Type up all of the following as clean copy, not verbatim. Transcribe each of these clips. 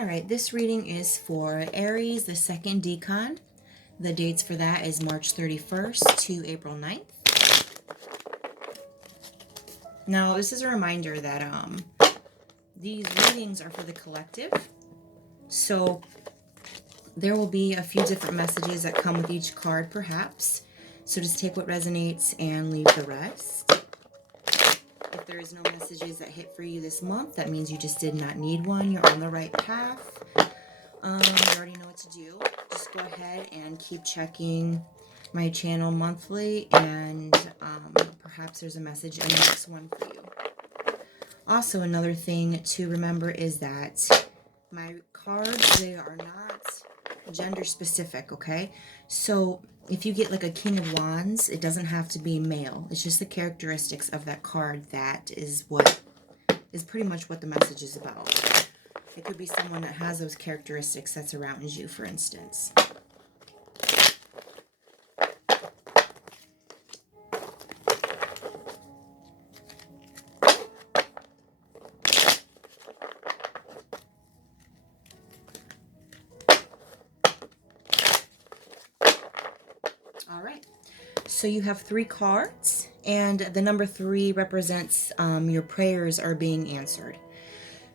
All right, this reading is for Aries, the second Decan. The dates for that is March 31st to April 9th. Now, this is a reminder that these readings are for the collective. So there will be a few different messages that come with each card, perhaps. So just take what resonates and leave the rest. If there is no messages that hit for you this month, that means you just did not need one. You're on the right path. You already know what to do. Just go ahead and keep checking my channel monthly, and perhaps there's a message in the next one for you. Also, another thing to remember is that my cards, they are not gender specific, okay? So if you get like a King of Wands, it doesn't have to be male. It's just the characteristics of that card that is what is pretty much what the message is about. It could be someone that has those characteristics that's around you, for instance. All right, so you have 3 cards, and the number 3 represents your prayers are being answered.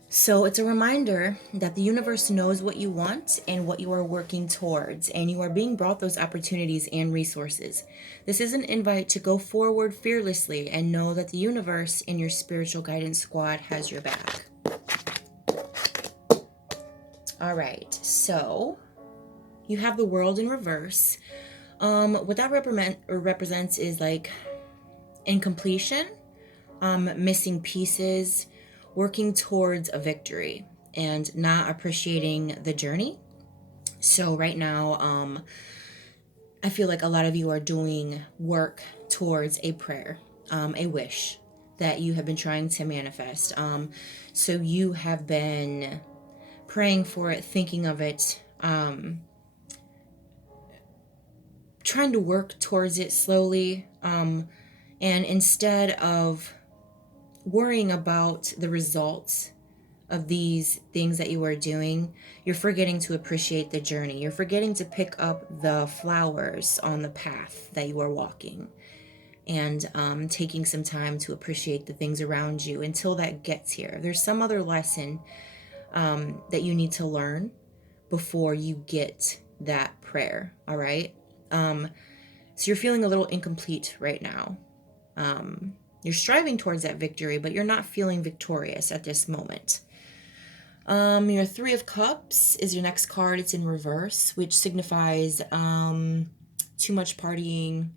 So it's a reminder that the universe knows what you want and what you are working towards, and you are being brought those opportunities and resources. This is an invite to go forward fearlessly and know that the universe and your spiritual guidance squad has your back. All right, so you have the World in reverse. What that represents is like incompletion, missing pieces, working towards a victory, and not appreciating the journey. So right now, I feel like a lot of you are doing work towards a prayer, a wish that you have been trying to manifest. So you have been praying for it, thinking of it, trying to work towards it slowly, and instead of worrying about the results of these things that you are doing, you're forgetting to appreciate the journey. You're forgetting to pick up the flowers on the path that you are walking, and taking some time to appreciate the things around you until that gets here. There's some other lesson that you need to learn before you get that prayer, all right? So you're feeling a little incomplete right now. You're striving towards that victory, but you're not feeling victorious at this moment. Your 3 of Cups is your next card. It's in reverse, which signifies too much partying,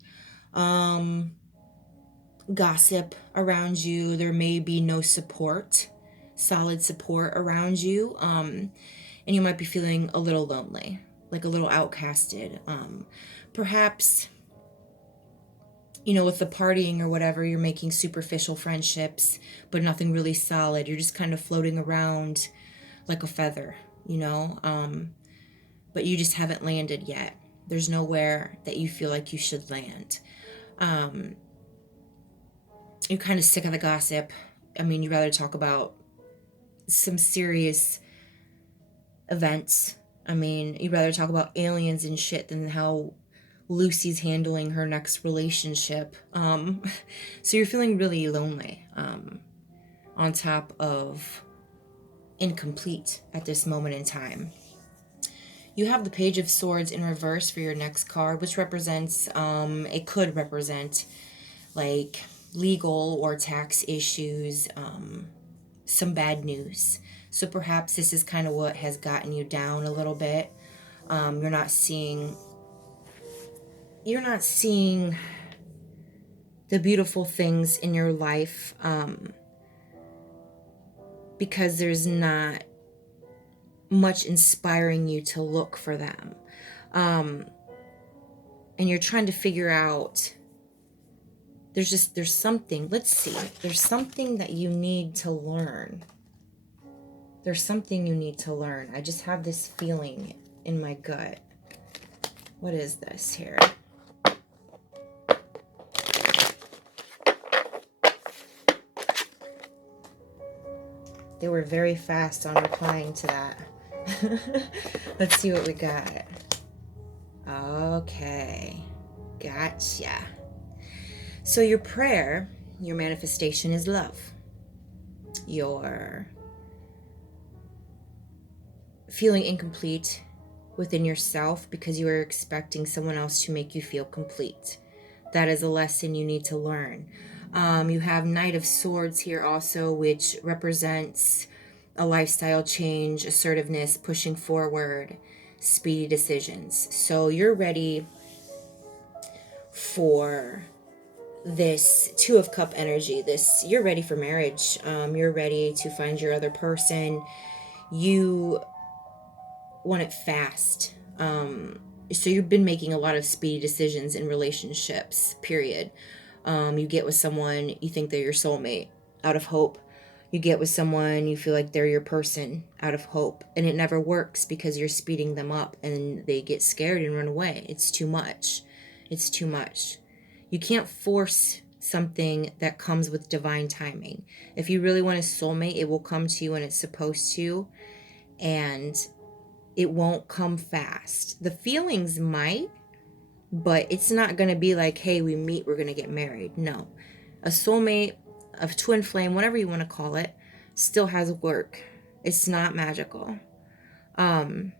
gossip around you. There may be no support, solid support around you, and you might be feeling a little lonely, like a little outcasted. Perhaps, you know, with the partying or whatever, you're making superficial friendships, but nothing really solid. You're just kind of floating around like a feather, you know, but you just haven't landed yet. There's nowhere that you feel like you should land. You're kind of sick of the gossip. I mean, you'd rather talk about some serious events. I mean, you'd rather talk about aliens and shit than how Lucy's handling her next relationship. So you're feeling really lonely, on top of incomplete at this moment in time. You have the Page of Swords in reverse for your next card, which represents, it could represent like legal or tax issues, some bad news. So perhaps this is kind of what has gotten you down a little bit. You're not seeing the beautiful things in your life, because there's not much inspiring you to look for them. And you're trying to figure out, there's something, let's see, there's something that you need to learn. There's something you need to learn. I just have this feeling in my gut. What is this here? They were very fast on replying to that. Let's see what we got. Okay. Gotcha. So your prayer, your manifestation is love. You're feeling incomplete within yourself because you are expecting someone else to make you feel complete. That is a lesson you need to learn. You have Knight of Swords here also, which represents a lifestyle change, assertiveness, pushing forward, speedy decisions. So you're ready for this Two of Cup energy. You're ready for marriage. You're ready to find your other person. You want it fast. So you've been making a lot of speedy decisions in relationships, period. You get with someone, you think they're your soulmate, out of hope. You get with someone, you feel like they're your person, out of hope. And it never works because you're speeding them up and they get scared and run away. It's too much. It's too much. You can't force something that comes with divine timing. If you really want a soulmate, it will come to you when it's supposed to. And it won't come fast. The feelings might, but it's not going to be like, hey, we meet, we're going to get married. No. A soulmate, a twin flame, whatever you want to call it, still has work. It's not magical. So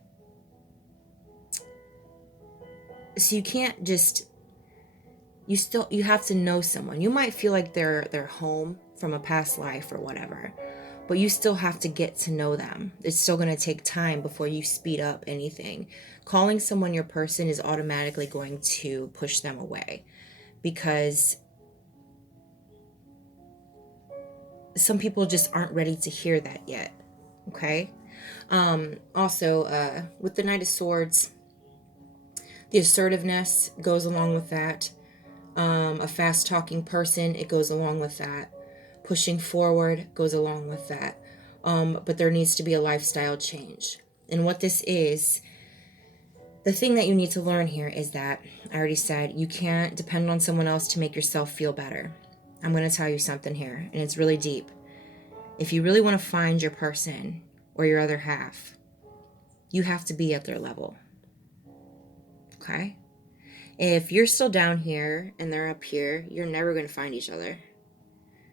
you can't just, you have to know someone. You might feel like they're home from a past life or whatever, but you still have to get to know them. It's still going to take time before you speed up anything. Calling someone your person is automatically going to push them away because some people just aren't ready to hear that yet. Okay. Also, with the Knight of Swords, the assertiveness goes along with that. A fast talking person, it goes along with that. Pushing forward goes along with that. But there needs to be a lifestyle change. And what this is, the thing that you need to learn here is that, I already said, you can't depend on someone else to make yourself feel better. I'm going to tell you something here, and it's really deep. If you really want to find your person or your other half, you have to be at their level. Okay? If you're still down here and they're up here, you're never going to find each other.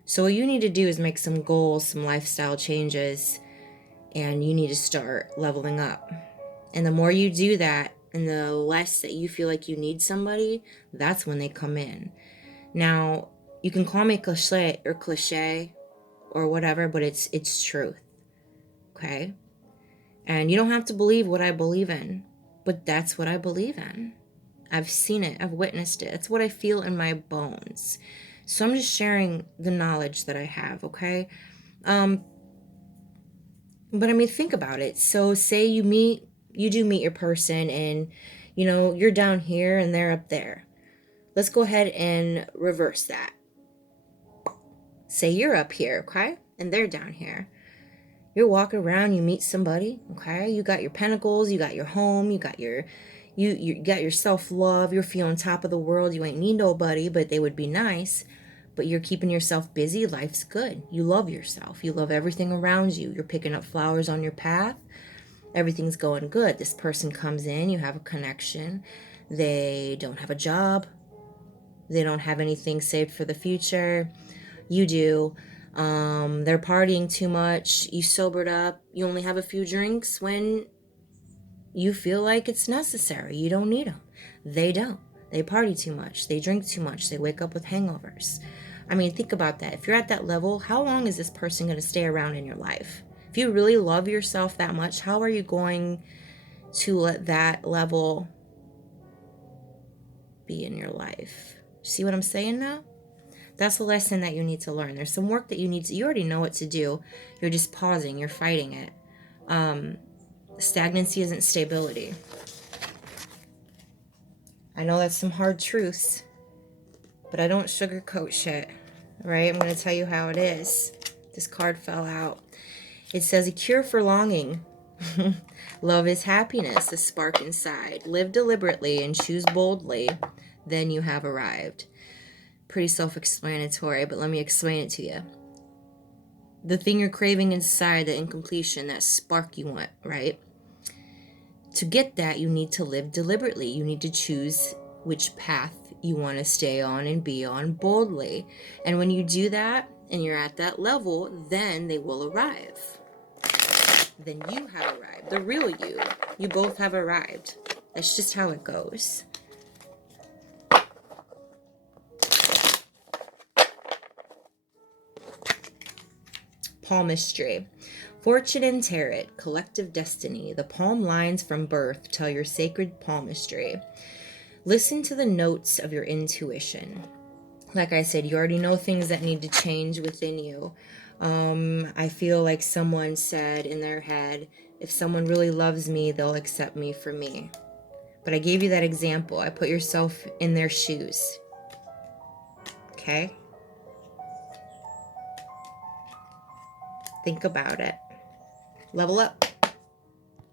So what you need to do is make some goals, some lifestyle changes, and you need to start leveling up. And the more you do that, and the less that you feel like you need somebody, that's when they come in. Now, you can call me cliche or whatever, but it's truth. Okay? And you don't have to believe what I believe in, but that's what I believe in. I've seen it. I've witnessed it. It's what I feel in my bones. So I'm just sharing the knowledge that I have, okay? But I mean, think about it. So say you do meet your person and, you're down here and they're up there. Let's go ahead and reverse that. Say you're up here, okay? And they're down here. You're walking around, you meet somebody, okay? You got your pentacles, you got your home, you got your self-love, you're feeling top of the world, you ain't need nobody, but they would be nice. But you're keeping yourself busy, life's good. You love yourself. You love everything around you. You're picking up flowers on your path. Everything's going good. This person comes in, you have a connection. They don't have a job. They don't have anything saved for the future. You do. They're partying too much. You sobered up. You only have a few drinks when you feel like it's necessary. You don't need them. They don't. They party too much. They drink too much. They wake up with hangovers. I mean, think about that. If you're at that level, how long is this person going to stay around in your life? If you really love yourself that much, how are you going to let that level be in your life? See what I'm saying now? That's the lesson that you need to learn. There's some work that you already know what to do. You're just pausing. You're fighting it. Stagnancy isn't stability. I know that's some hard truths, but I don't sugarcoat shit, right? I'm going to tell you how it is. This card fell out. It says, a cure for longing. Love is happiness, a spark inside. Live deliberately and choose boldly. Then you have arrived. Pretty self-explanatory, but let me explain it to you. The thing you're craving inside, the incompletion, that spark you want, right? to get that, you need to live deliberately. You need to choose which path you want to stay on and be on boldly. And when you do that and you're at that level, then they will arrive. Then you have arrived. The real you. You both have arrived. That's just how it goes. Palmistry. Fortune and tarot, collective destiny. The palm lines from birth tell your sacred palmistry. Listen to the notes of your intuition. Like I said, you already know things that need to change within you. I feel like someone said in their head, if someone really loves me, they'll accept me for me. But I gave you that example. I put yourself in their shoes. Okay? Think about it. Level up.